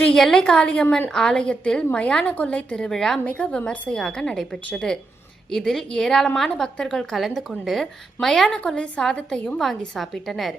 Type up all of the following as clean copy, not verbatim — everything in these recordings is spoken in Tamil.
ஸ்ரீ எல்லை காளியம்மன் ஆலயத்தில் மயான கொள்ளை திருவிழா மிக விமர்சையாக நடைபெற்றது. இதில் ஏராளமான பக்தர்கள் கலந்து கொண்டு மயான கொள்ளை சாதத்தையும் வாங்கி சாப்பிட்டனர்.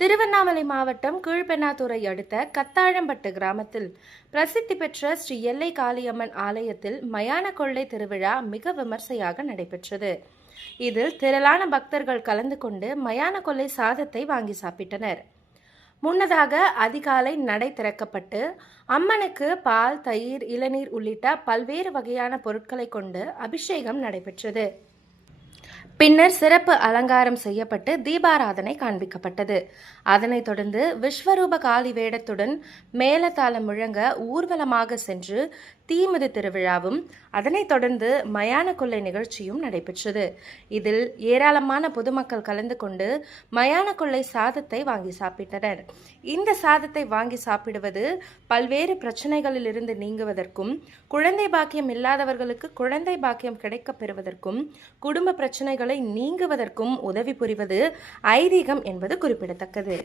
திருவண்ணாமலை மாவட்டம் கீழ்பெண்ணாத்துறை அடுத்த கத்தாழம்பட்டு கிராமத்தில் பிரசித்தி பெற்ற ஸ்ரீ எல்லை காளியம்மன் ஆலயத்தில் மயான கொள்ளை திருவிழா மிக விமர்சையாக நடைபெற்றது. இதில் திரளான பக்தர்கள் கலந்து கொண்டு மயான கொள்ளை சாதத்தை வாங்கி சாப்பிட்டனர். முன்னதாக அதிகாலை நடை திறக்கப்பட்டு அம்மனுக்கு பால், தயிர், இளநீர் உள்ளிட்ட பல்வேறு வகையான பொருட்களை கொண்டு அபிஷேகம் நடைபெற்றது. பின்னர் சிறப்பு அலங்காரம் செய்யப்பட்டு தீபாராதனை காண்பிக்கப்பட்டது. அதனைத் தொடர்ந்து விஸ்வரூப காளி வேடத்துடன் மேளதாளம் முழங்க ஊர்வலமாக சென்று தீமிதி திருவிழாவும் அதனைத் தொடர்ந்து மயான கொள்ளை நிகழ்ச்சியும் நடைபெற்றது. இதில் ஏராளமான பொதுமக்கள் கலந்து கொண்டு மயான கொள்ளை சாதத்தை வாங்கி சாப்பிட்டனர். இந்த சாதத்தை வாங்கி சாப்பிடுவது பல்வேறு பிரச்சனைகளில் இருந்து நீங்குவதற்கும், குழந்தை பாக்கியம் இல்லாதவர்களுக்கு குழந்தை பாக்கியம் கிடைக்கப் பெறுவதற்கும், குடும்ப பிரச்சனைகளை நீங்குவதற்கும் உதவி புரிவது ஐதீகம் என்பது குறிப்பிடத்தக்கது.